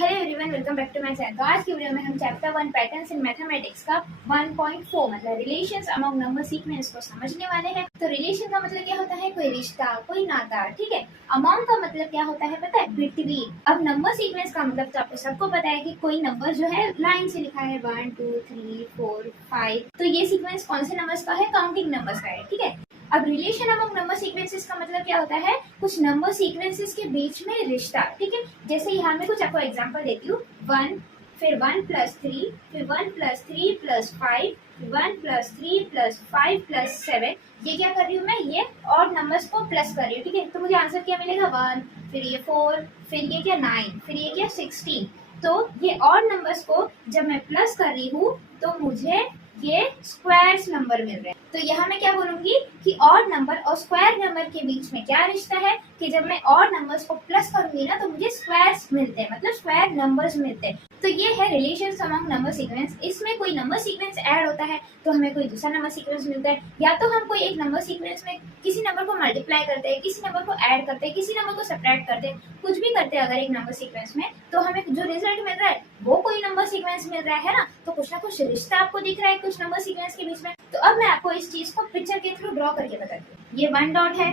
Hello everyone, welcome back to my channel. आज की video में हम चैप्टर 1 पैटर्न्स इन मैथमेटिक्स का 1.4 मतलब रिलेशंस अमंग नंबर सीक्वेंस को समझने वाले हैं। तो रिलेशन का मतलब क्या होता है? कोई रिश्ता, कोई नाता, ठीक है। अमंग का मतलब क्या होता है पता है? बिटवीन। अब नंबर सीक्वेंस का मतलब तो आपको सबको पता है कि कोई नंबर जो है लाइन से लिखा है 1 2 3 4 5। तो ये सीक्वेंस कौन से नंबर्स का है? काउंटिंग नंबर्स का है, ठीक है। अब रिलेशन अमंग नंबर सीक्वेंसेस का मतलब क्या होता है? कुछ नंबर सीक्वेंसेस के बीच में रिश्ता, ठीक है। जैसे यहाँ मैं कुछ आपको एग्जांपल देती हूँ। 1 फिर 1 + 3 फिर 1 + 3 + 5 1 + 3 + 5 + 7। ये क्या कर रही हूँ मैं? ये और नंबर्स को प्लस कर रही हूँ, ठीक है। तो मुझे आंसर क्या मिलेगा? 1 फिर ये 4 फिर ये क्या 9 फिर ये क्या 16। तो ये और नंबर्स को जब मैं प्लस कर रही हूँ तो मुझे ये स्क्वायर्स नंबर मिल रहे हैं। तो यहाँ मैं क्या बोलूंगी कि ऑड नंबर और स्क्वायर नंबर के बीच में क्या रिश्ता है कि जब मैं ऑड नंबर्स को प्लस करूंगी ना तो मुझे स्क्वायर्स मिलते हैं, मतलब स्क्वायर नंबर्स मिलते हैं। तो ये है रिलेशन अमंग नंबर सीक्वेंस। इसमें कोई नंबर सीक्वेंस ऐड होता है तो हमें कोई दूसरा नंबर सीक्वेंस मिलता है, या तो हम कोई एक नंबर सीक्वेंस में किसी नंबर को मल्टीप्लाई करते हैं, किसी नंबर को ऐड करते हैं, किसी नंबर को सब्ट्रैक्ट करते हैं, कुछ भी करते हैं अगर एक नंबर सीक्वेंस में, तो हमें जो रिजल्ट मिल रहा है वो कोई नंबर सीक्वेंस मिल रहा है ना। तो कुछ ना कुछ रिश्ता आपको दिख रहा है कुछ नंबर सीक्वेंस के बीच में। तो अब मैं आपको इस चीज को पिक्चर के थ्रू ड्रॉ करके बताती हूँ। ये 1 डॉट है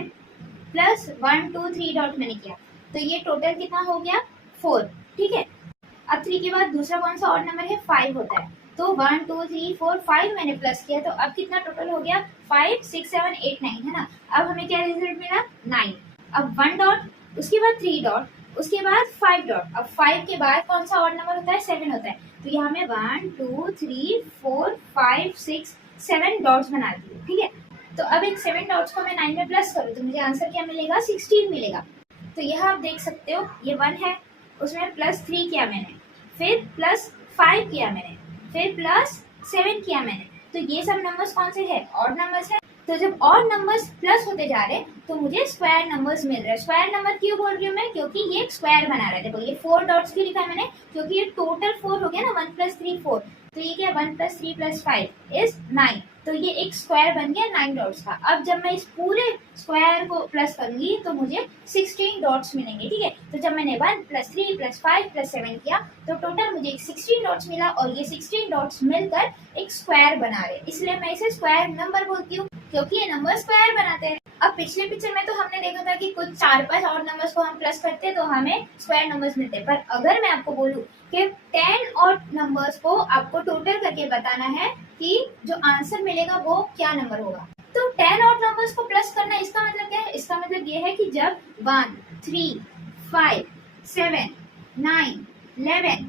प्लस 1 2 3 डॉट मैंने किया, तो ये टोटल कितना हो गया? 4, ठीक है। अब 3 के बाद दूसरा कौन सा ऑड नंबर है? 5 होता है। तो 1 2 3 4 5 मैंने प्लस किया, तो अब कितना टोटल हो गया? 5 6 7 8 9, है ना। अब हमें क्या रिजल्ट मिला? 9। अब 1 डॉट, उसके बाद 3 डॉट, उसके बाद 5 डॉट। अब 5 के बाद कौन सा ऑड नंबर होता है? 7 होता है। तो यहाँ में 1 2 3 4 5 6 7 डॉट्स बना दिए, ठीक है। तो अब इन 7 डॉट्स को मैं 9 में प्लस करूँ तो मुझे आंसर क्या मिलेगा? 16 मिलेगा। तो यहाँ आप देख सकते हो ये 1 है, उसमें +3 किया मैंने, फिर +5 किया मैंने, फिर +7 किया मैंने। तो ये सब नंबर्स कौन से हैं? ऑड नंबर्स है। तो जब ऑड नंबर्स प्लस होते जा रहे हैं तो मुझे स्क्वायर नंबर्स मिल रहे हैं। स्क्वायर नंबर क्यों बोल रही हूँ मैं? क्योंकि ये एक स्क्वायर बना रहा है। देखो ये 4 डॉट्स क्यों लिखा है मैंने? क्योंकि ये टोटल 4 हो गया ना, 1 + 3 4। तो ये क्या? 1 + 3 + 5 इज 9। तो ये एक स्क्वायर बन गया 9 डॉट्स का। अब जब मैं इस पूरे स्क्वायर को प्लस करूंगी तो मुझे 16 डॉट्स मिलेंगे, ठीक है। तो जब मैंने 1 + 3 + 5 + 7 किया तो टोटल मुझे 16 डॉट्स मिला, और ये 16 डॉट्स मिलकर एक स्क्वायर बना रहे, इसलिए मैं इसे स्क्वायर नंबर बोलती हूँ, क्योंकि ये नंबर स्क्वायर बनाते हैं। अब पिछले पिक्चर में तो हमने देखा था कि कुछ 4-5 और नंबर्स को हम प्लस करते तो हमें स्क्वायर नंबर्स मिलते हैं। पर अगर मैं आपको बोलूं कि 10 और नंबर्स को आपको टोटल करके बताना है कि जो आंसर मिलेगा वो क्या नंबर होगा, तो 10 और नंबर्स को प्लस करना, इसका मतलब क्या है? इसका मतलब ये है कि जब 1 3 5 7 9 11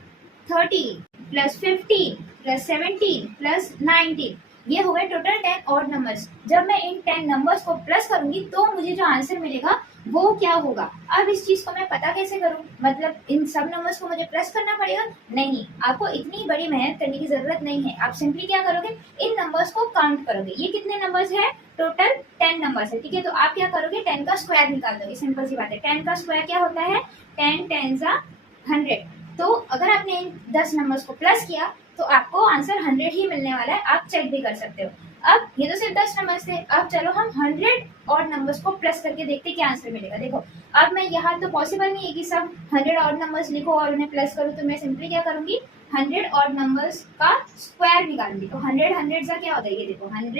13 + 15 + 17 + 19, ये हो गए टोटल 10 और नंबर्स। जब मैं इन 10 नंबर्स को प्लस करूंगी तो मुझे जो आंसर मिलेगा वो क्या होगा? अब इस चीज को मैं पता कैसे करूं? मतलब इन सब नंबर्स को मुझे प्लस करना पड़ेगा? नहीं, आपको इतनी बड़ी मेहनत करने की जरूरत नहीं है। आप सिंपली क्या करोगे? इन नंबर्स को काउंट करोगे। ये कितने नंबर्स है? टोटल 10 नंबर्स है, ठीक है। तो आप क्या करोगे? 10 का स्क्वायर निकाल दोगे। सिंपल सी बात है। 10 का स्क्वायर क्या होता है? 10 10 100। तो अगर आपने इन 10 नंबर्स को प्लस किया तो आपको आंसर 100 ही मिलने वाला है। आप चेक भी कर सकते हो। अब ये तो सिर्फ 10 नंबर्स थे। अब चलो हम 100 और नंबर्स को प्लस करके देखते क्या आंसर मिलेगा। देखो अब मैं यहाँ तो पॉसिबल नहीं है कि सब 100 और नंबर्स लिखो और उन्हें प्लस करूँ, तो मैं सिंपली क्या करूंगी? 100 और नंबर्स का स्क्वायर निकालूंगी। तो 100 100 का क्या होता है? ये देखो 100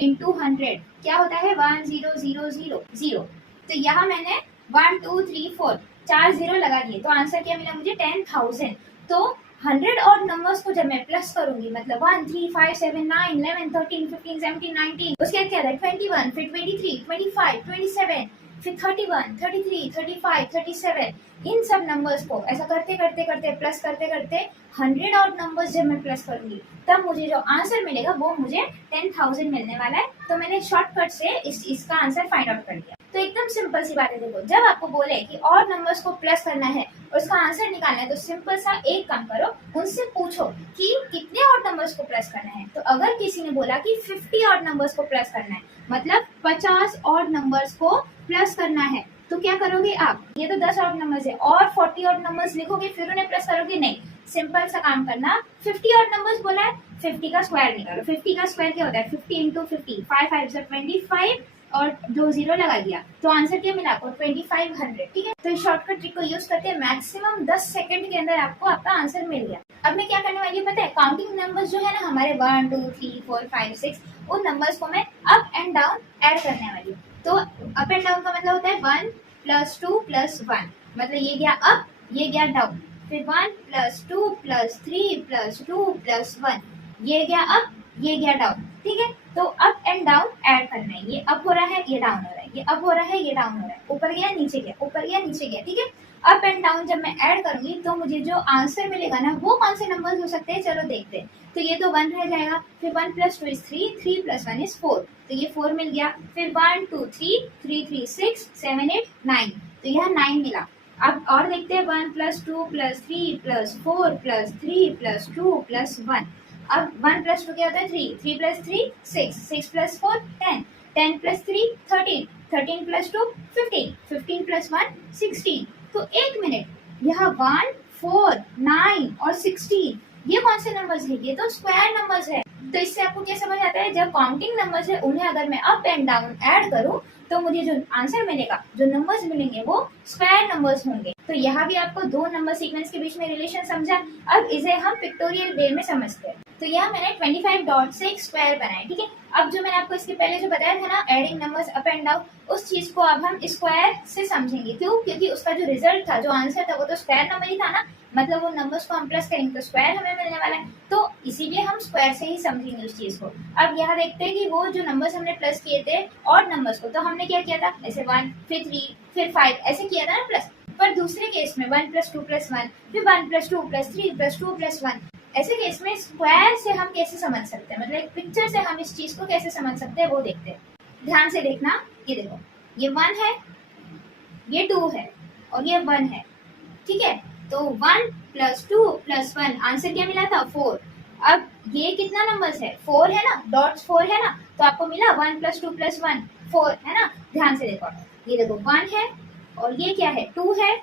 × 100 क्या होता है? 100000। तो यहाँ मैंने 1 2 3 4 4 0 लगा दिए, तो आंसर क्या मिला मुझे? 10,000। तो 100 और नंबर्स को जब मैं प्लस करूंगी, मतलब 1 3 5 7 9 11 13 15 17 19, उसके बाद क्या था? 21, फिर 23 25 27, फिर 31 33 35 37, इन सब नंबर्स को ऐसा करते करते करते प्लस करते करते 100 और नंबर्स जब मैं प्लस करूंगी तब मुझे जो आंसर मिलेगा वो मुझे 10,000 मिलने वाला है। तो मैंने शॉर्टकट से इसका आंसर फाइंड आउट कर लिया। तो एकदम सिंपल सी बात है। देखो जब आपको बोले कि और नंबर्स को प्लस करना है और उसका आंसर निकालना है, तो सिंपल सा एक काम करो, उनसे पूछो कि कितने और नंबर्स को प्लस करना है। तो अगर किसी ने बोला कि 50 और नंबर्स को प्लस करना है, मतलब 50 और नंबर्स को प्लस करना है, तो क्या करोगे आप? ये तो 10 और नंबर्स है, और 40 और नंबर्स लिखोगे फिर उन्हें प्लस करोगे? नहीं, सिंपल सा काम करना। 50 और नंबर्स बोला है, 50 का स्क्वायर निकालो। 50 का स्क्वायर क्या होता है? 50 × 50, 5 5 25, और 2 जीरो लगा दिया, तो आंसर क्या मिला आपको 2500। ठीक है, तो इस शॉर्टकट ट्रिक को यूज करके मैक्सिमम 10 सेकंड के अंदर आपको आपका आंसर मिल गया। अब मैं क्या करने वाली हूँ पता है, काउंटिंग नंबर्स जो है ना हमारे 1 2 3 4 5 6 उन नंबर्स को मैं अप एंड डाउन ऐड करने वाली हूँ। तो अप एंड डाउन का मतलब होता है 1 + 2 + 1, मतलब ये गया अप ये गया डाउन, फिर 1 + 2 + 3 + 2 + 1, ये गया अप ये गया डाउन। ठीक है, तो अप एंड डाउन ऐड करना है, ये अप हो रहा है ये डाउन हो रहा है, ये अप हो रहा है ये डाउन हो रहा है, ऊपर गया नीचे गया ऊपर गया नीचे गया। ठीक है, अप एंड डाउन जब मैं ऐड करूंगी तो मुझे जो आंसर मिलेगा ना वो कौन से नंबर्स हो सकते हैं, चलो देखते हैं। तो ये तो 1 रह जाएगा, फिर 1 + 2 = 3, 3 + 1 = 4, तो ये 4 मिल गया, फिर 1 2 3 3 3 6 7 8 9, तो यह 9 मिला। अब और देखते हैं 1 + 2 + 3 + 4 + 3 + 2 + 1। अब 1 + 2 क्या होता है 3, 3 + 3 6, 6 + 4 10, 10 + 3 13, 13 + 2 15, 15 + 1 16। तो एक मिनट, यहाँ 1 4 9 और 16 ये कौन से नंबर्स है, ये तो स्क्वायर नंबर्स है। तो इससे आपको क्या समझ आता है, जब काउंटिंग नंबर्स है उन्हें अगर मैं अप एंड डाउन ऐड करूं तो मुझे जो आंसर मिलेगा जो नंबर्स मिलेंगे वो स्क्वायर नंबर्स होंगे। तो यहाँ भी आपको दो नंबर सीक्वेंस के बीच में रिलेशन समझा। अब इसे हम पिक्टोरियल वे में समझते हैं। तो यहाँ मैंने 25 डॉट से एक स्क्वायर बनाया। ठीक है, अब जो मैंने आपको इसके पहले जो बताया था ना adding numbers up and down, उस चीज को अब हम स्क्वायर से समझेंगे। क्यों, क्योंकि उसका जो रिजल्ट था जो आंसर था वो तो स्क्वायर नंबर ही था ना, मतलब वो नंबर्स को हम प्लस करेंगे तो स्क्वायर हमें मिलने वाला है, तो इसीलिए हम स्क्वायर से ही समझेंगे उस चीज को। अब यहाँ देखते हैं कि वो जो नंबर्स हमने प्लस किए थे और नंबर्स को, तो हमने क्या किया था ऐसे 1 फिर 3 फिर 5 ऐसे किया था ना प्लस। पर दूसरे केस में 1 + 2 + 1 फिर 1 + 2 + 3 + 2 + 1, ऐसे केस में स्क्वायर से हम कैसे समझ सकते हैं, मतलब एक पिक्चर से हम इस चीज को कैसे समझ सकते हैं वो देखते हैं। ध्यान से देखना, ये देखो ये 1 है ये 2 है और ये 1 है। ठीक है, तो 1 + 2 + 1 आंसर क्या मिला था 4। अब ये कितना नंबर्स है 4 है ना, डॉट्स 4 है ना, तो आपको मिला 1 + 2 + 1 4 है ना। ध्यान से देखो, ये देखो 1 है और ये क्या है 2 है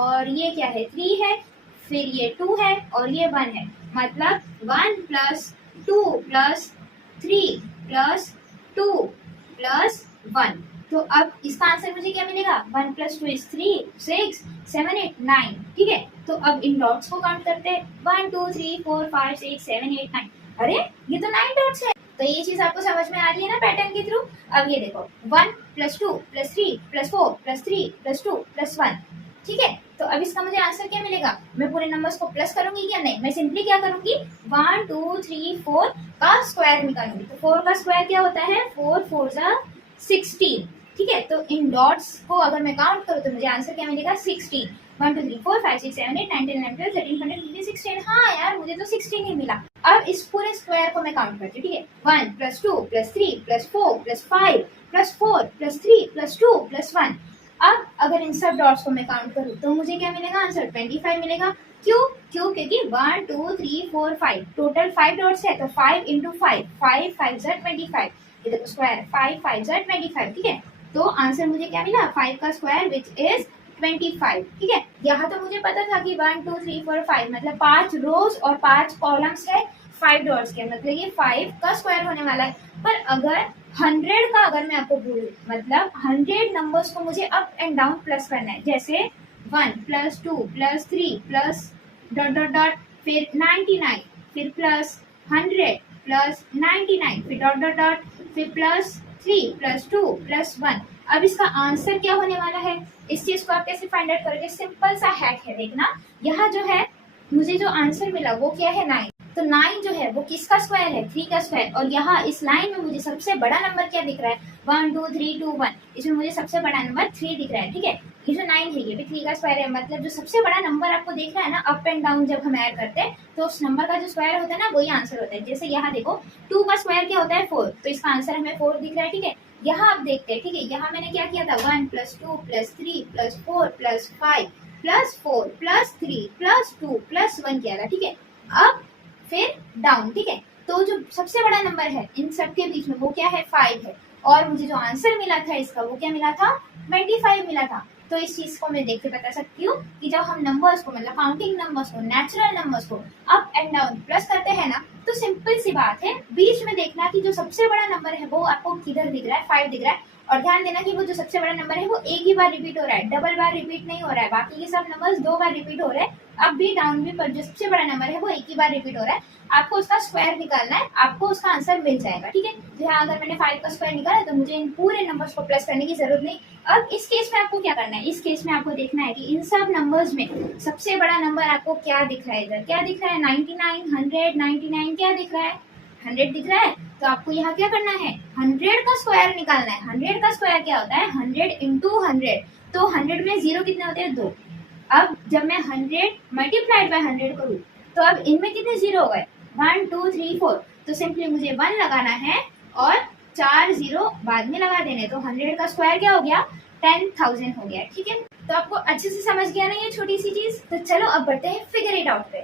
और ये क्या है 3 है, फिर ये 2 है और ये 1 है, मतलब 1 + 2 + 3 + 2 + 1। तो अब इसका आंसर मुझे क्या मिलेगा 1 + 2 = 3 6 7 8 9। ठीक है, तो अब इन डॉट्स को काउंट करते हैं 1 2 3 4 5 6 7 8 9। अरे ये तो 9 डॉट्स है। तो ये चीज आपको समझ में आ रही है ना पैटर्न के थ्रू। अब ये देखो 1 + 2 + 3 + 4 + 3 + 2 + 1। ठीक है, तो अब इसका मुझे आंसर क्या मिलेगा, मैं पूरे नंबर्स को प्लस करूंगी क्या, नहीं, मैं सिंपली क्या करूंगी 1 2 3 4 का स्क्वायर निकालूंगी। तो 4 का स्क्वायर क्या होता है 4 4 = 16। ठीक है, तो इन डॉट्स को अगर मैं काउंट करूँ तो मुझे आंसर क्या मिलेगा 16। 1 2 3 4 5 6 7 8 9 10 11 12 13 14 15 16। हाँ यार, मुझे तो 16 ही मिला। अब इस पूरे स्क्वायर को मैं काउंट करती हूँ। ठीक है, 1 + 2 + 3 + 4 + 5 + 4 + 3 + 2 + 1। अब अगर इन सब डॉट्स को मैं काउंट करूँ तो मुझे क्या मिलेगा आंसर 25 मिलेगा। क्यों, क्योंकि 1 2 3 4 5 टोटल 5 डॉट्स है, तो 5 × 5 5 5 = 25। ये देखो स्क्वायर 5 5 = 25। ठीक है, तो आंसर मुझे क्या मिला 5 का स्क्वायर विच इज 25। ठीक है, यहाँ तो मुझे पता था कि 1 2 3 4 5 मतलब 5 रोज और 5 कॉलम्स है 5 डॉट्स के, मतलब ये 5 का स्क्वायर होने वाला है। पर अगर 100 का अगर मैं आपको बोलूँ, मतलब 100 नंबर्स को मुझे अप एंड डाउन प्लस करना है, जैसे 1 + 2 + 3 प्लस डॉट डॉट डॉट फिर 99 फिर प्लस 100 प्लस 99 फिर डॉट डॉट डॉट फिर +3 + 2 + 1। अब इसका आंसर क्या होने वाला है, इस चीज को आप कैसे फाइंड आउट करोगे, सिंपल सा हैक है। देखना, यहाँ जो है मुझे जो आंसर मिला वो क्या है 9। तो 9 जो है वो किसका स्क्वायर है 3 का स्क्वायर। और यहाँ इस लाइन में मुझे सबसे बड़ा नंबर क्या दिख रहा है 1 2 3 2 1, इसमें मुझे सबसे बड़ा नंबर 3 दिख रहा है। ठीक है, ये जो 9 है ये भी 3 का स्क्वायर है, मतलब जो सबसे बड़ा नंबर आपको दिख रहा है ना अप एंड डाउन जब हम ऐड करते हैं तो उस नंबर का जो स्क्वायर होता है ना वही आंसर होता है। जैसे यहाँ देखो 2 का स्क्वायर क्या होता है 4, तो इसका आंसर हमें 4 दिख रहा है। ठीक है, यहाँ आप देखते हैं। ठीक है, यहाँ मैंने क्या किया था 1 + 2 + 3 + 4 + 5 + 4 + 3 + 2 + 1 किया था। ठीक है, अब फिर डाउन। ठीक है, तो जो सबसे बड़ा नंबर है इन सब के बीच में वो क्या है 5 है, और मुझे जो आंसर मिला था इसका वो क्या मिला था 25 मिला था। तो इस चीज को मैं देख के बता सकती हूँ कि जब हम नंबर्स को मतलब काउंटिंग नंबर्स को नेचुरल नंबर्स को अप एंड डाउन प्लस करते हैं ना, तो सिंपल सी बात है बीच में देखना कि जो सबसे बड़ा नंबर है वो आपको किधर दिख रहा है 5 दिख रहा है, और ध्यान देना कि वो जो सबसे बड़ा नंबर है वो एक ही बार रिपीट हो रहा है, डबल बार रिपीट नहीं हो रहा है। बाकी के सब नंबर्स 2 बार रिपीट हो रहे हैं, अप भी डाउन भी, पर जो सबसे बड़ा नंबर है वो एक ही बार रिपीट हो रहा है। आपको उसका स्क्वायर निकालना है, आपको उसका आंसर मिल जाएगा, ठीक है। तो यहाँ अगर मैंने 5 का स्क्वायर निकाला तो मुझे इन पूरे नंबर्स को प्लस करने की जरूरत नहीं। अब इस केस में आपको क्या करना है, इस केस में आपको देखना है कि इन सब नंबर्स में सबसे बड़ा नंबर आपको क्या दिख रहा है। इधर क्या दिख रहा है, 99, 100, 99 क्या दिख रहा है, 100 दिख रहा है। तो आपको यहाँ क्या करना है, 100 का स्क्वायर निकालना है। 100 का स्क्वायर क्या होता है, 100 इंटू 100। तो 100 में 0 कितने होते हैं, 2। अब जब मैं 100 मल्टीप्लाइड बाय 100 करूँ तो अब इनमें कितने 0 हो गए, 1 2 3 4। तो सिंपली मुझे 1 लगाना है और 4 0 बाद में लगा देने। तो 100 का स्क्वायर क्या हो गया, 10,000 हो गया, ठीक है। तो आपको अच्छे से समझ गया ना ये छोटी सी चीज। तो चलो अब बढ़ते हैं फिगर इट आउट पे।